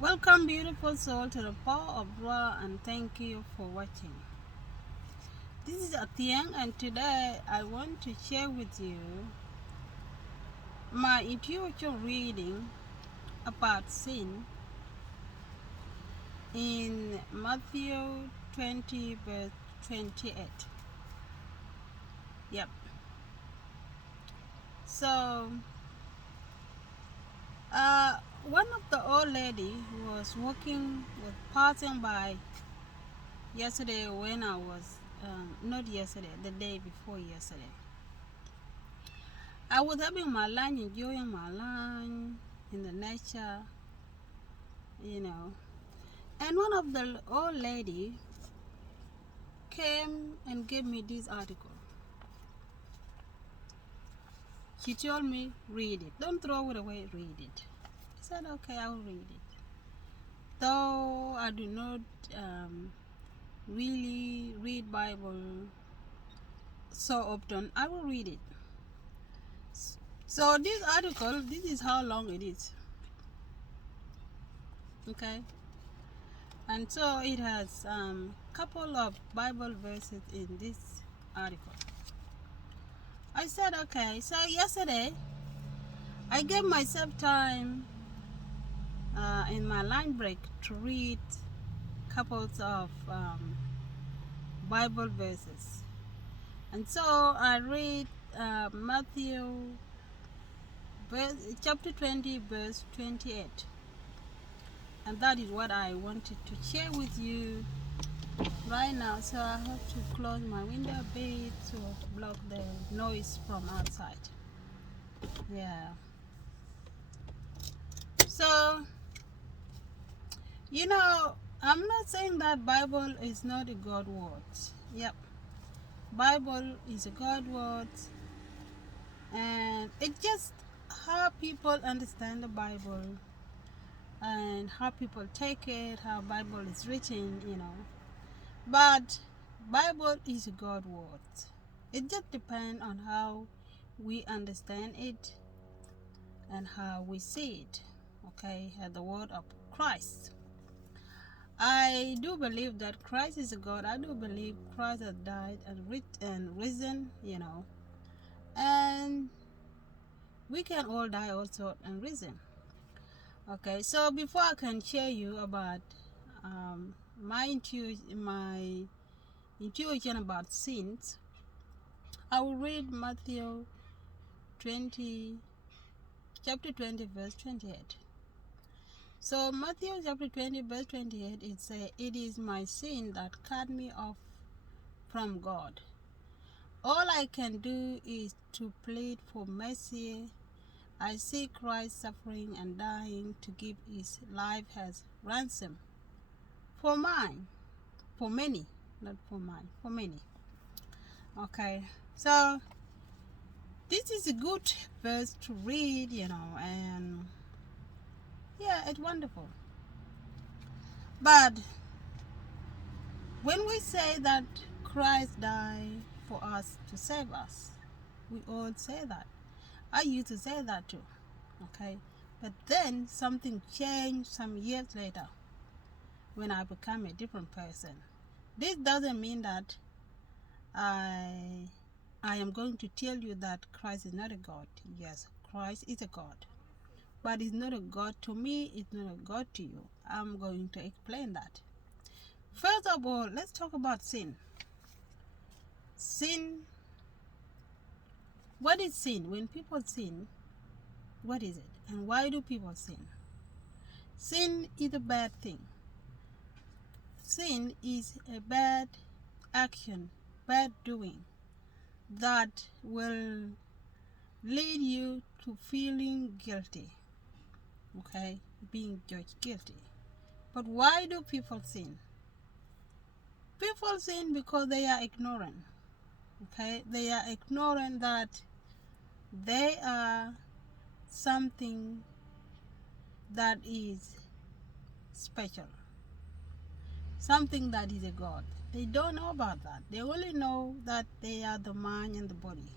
Welcome, beautiful soul, to the power of Ra, and thank you for watching. This is Atieng, and today I want to share with you my intuitive reading about sin in Matthew 20, verse 28. Yep. So, one of the old lady was passing by yesterday when I was, not yesterday, the day before yesterday. I was having my lunch, enjoying my lunch in the nature, you know. And one of the old lady came and gave me this article. She told me, read it. Don't throw it away, read it. I said, okay, I'll read it. Though I do not really read Bible so often, I will read it. So this article, this is how long it is. Okay. And so it has couple of Bible verses in this article. I said, okay, so yesterday I gave myself time in my line break to read couples of Bible verses. And so I read Matthew chapter 20, verse 28. And that is what I wanted to share with you right now. So I have to close my window a bit to block the noise from outside. Yeah. So, I'm not saying that Bible is not a God word. Yep. Bible is a God word, and it's just how people understand the Bible and how people take it, how Bible is written. But Bible is a God word. It just depends on how we understand it and how we see it. Okay, the word of Christ. I do believe that Christ is a God. I do believe Christ has died and risen. And we can all die also and risen. Okay, so before I can share you about my intuition about sins, I will read Matthew 20, chapter 20, verse 28. So Matthew chapter 20, verse 28, it says, "It is my sin that cut me off from God. All I can do is to plead for mercy. I see Christ suffering and dying to give his life as ransom for mine, for many, not for mine, for many." Okay, so this is a good verse to read, and yeah, it's wonderful. But when we say that Christ died for us to save us, we all say that. I used to say that too. Okay, but then something changed some years later when I became a different person. This doesn't mean that I am going to tell you that Christ is not a God. Yes, Christ is a God, but he's not a God to me. It's not a God to you. I'm going to explain that. First of all, let's talk about sin. Sin. What is sin? When people sin, what is it, and why do people sin? Sin is a bad thing. Sin is a bad action, bad doing that will lead you to feeling guilty. Okay, being judged guilty. But why do people sin? People sin because they are ignorant. Okay, they are ignorant that they are something that is special, something that is a God. They don't know about that. They only know that they are the mind and the body.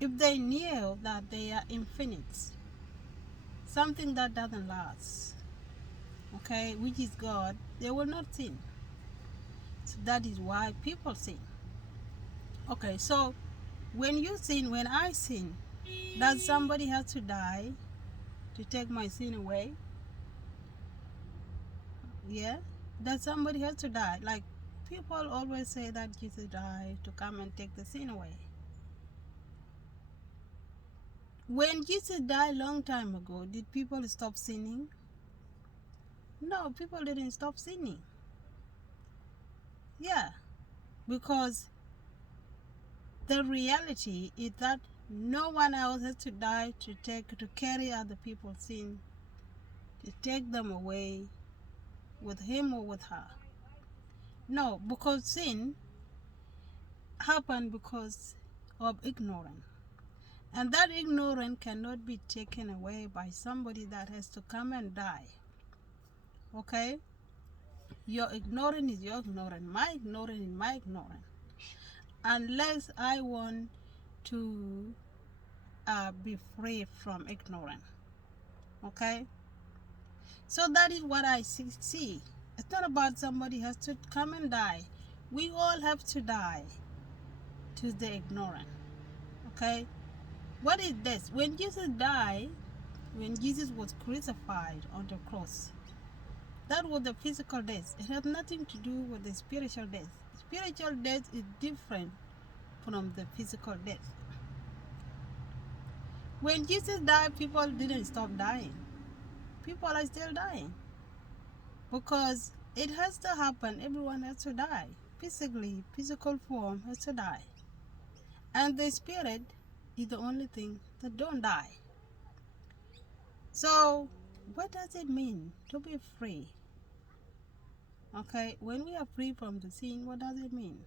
If they knew that they are infinite, something that doesn't last, okay, which is God, they will not sin. So that is why people sin. Okay, so when you sin, when I sin, does somebody have to die to take my sin away? Yeah? Does somebody have to die? Like people always say that Jesus died to come and take the sin away. When Jesus died long time ago, did people stop sinning? No, people didn't stop sinning. Yeah, because the reality is that no one else has to die to carry other people's sin, to take them away with him or with her. No, because sin happened because of ignorance. And that ignorance cannot be taken away by somebody that has to come and die. Okay? Your ignorance is your ignorance. My ignorance is my ignorance. Unless I want to be free from ignorance. Okay? So that is what I see. It's not about somebody has to come and die. We all have to die to the ignorant. Okay? What is this? When Jesus died, when Jesus was crucified on the cross, that was the physical death. It had nothing to do with the spiritual death. Spiritual death is different from the physical death. When Jesus died, people didn't stop dying. People are still dying. Because it has to happen. Everyone has to die. Physically, physical form has to die. And the spirit is the only thing that don't die. So, what does it mean to be free? Okay, when we are free from the sin, what does it mean?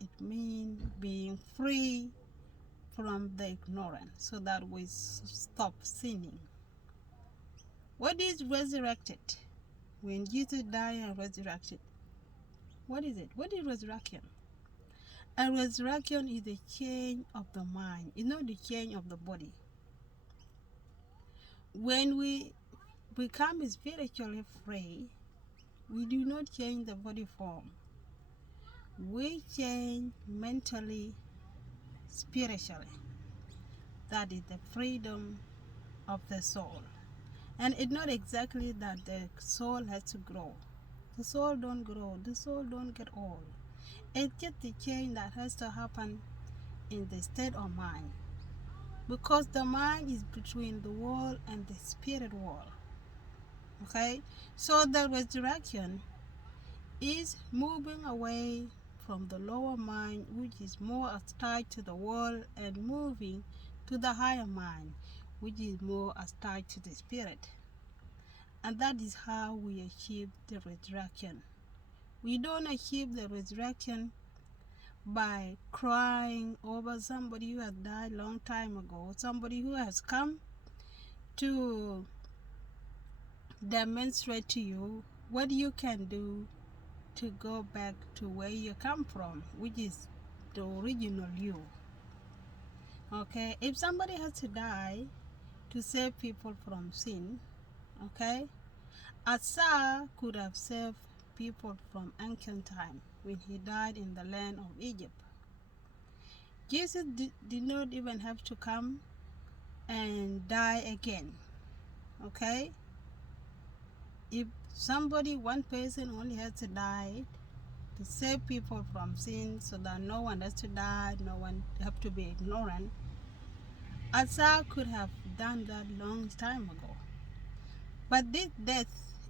It means being free from the ignorance so that we stop sinning. What is resurrected? When Jesus died and resurrected, what is it? What is resurrection? A resurrection is the change of the mind. It's not the change of the body. When we become spiritually free, we do not change the body form. We change mentally, spiritually. That is the freedom of the soul. And it's not exactly that the soul has to grow. The soul don't grow. The soul don't get old. It's just the change that has to happen in the state of mind. Because the mind is between the world and the spirit world. Okay? So the resurrection is moving away from the lower mind, which is more attached to the world, and moving to the higher mind, which is more attached to the spirit. And that is how we achieve the resurrection. We don't achieve the resurrection by crying over somebody who has died long time ago, somebody who has come to demonstrate to you what you can do to go back to where you come from, which is the original you. Okay, if somebody has to die to save people from sin, okay, Asa could have saved people from ancient time when he died in the land of Egypt. Jesus did not even have to come and die again. Okay, if somebody, one person only has to die to save people from sin so that no one has to die, no one have to be ignorant, Asa could have done that long time ago. But this death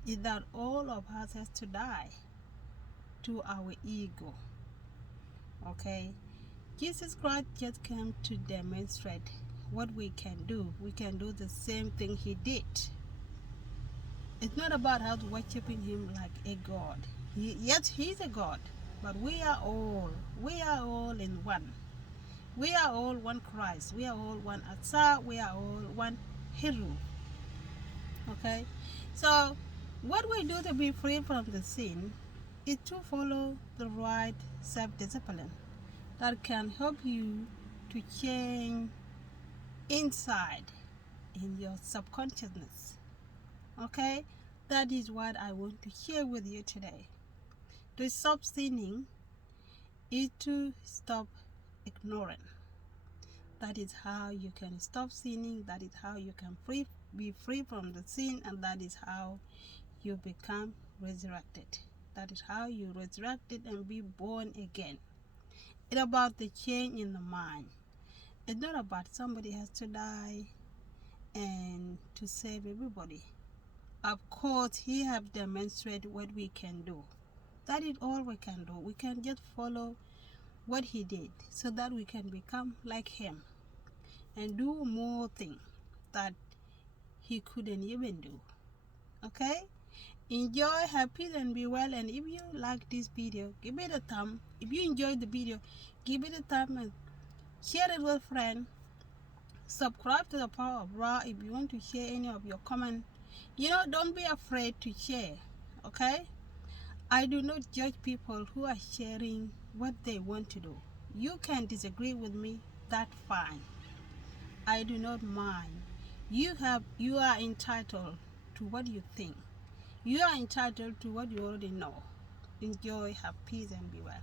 is that all of us has to die to our ego. Okay? Jesus Christ just came to demonstrate what we can do. We can do the same thing he did. It's not about us worshiping him like a god. Yes, he's a god, but we are all in one. We are all one Christ. We are all one Asa. We are all one hero. Okay? So, what we do to be free from the sin is to follow the right self-discipline that can help you to change inside in your subconsciousness. Okay? That is what I want to share with you today. To stop sinning is to stop ignoring. That is how you can stop sinning. That is how you can be free from the sin, and that is how you become resurrected. That is how you resurrected and be born again. It's about the change in the mind. It's not about somebody has to die and to save everybody. Of course, he have demonstrated what we can do. That is all we can do. We can just follow what he did so that we can become like him and do more things that he couldn't even do. Okay? Enjoy, have peace, and be well. And if you like this video, give it a thumb. If you enjoyed the video, give it a thumb and share it with friends. Subscribe to the Power of Raw if you want to share any of your comments. Don't be afraid to share. Okay? I do not judge people who are sharing what they want to do. You can disagree with me, that's fine. I do not mind. You are entitled to what you think. You are entitled to what you already know. Enjoy, have peace, and be well.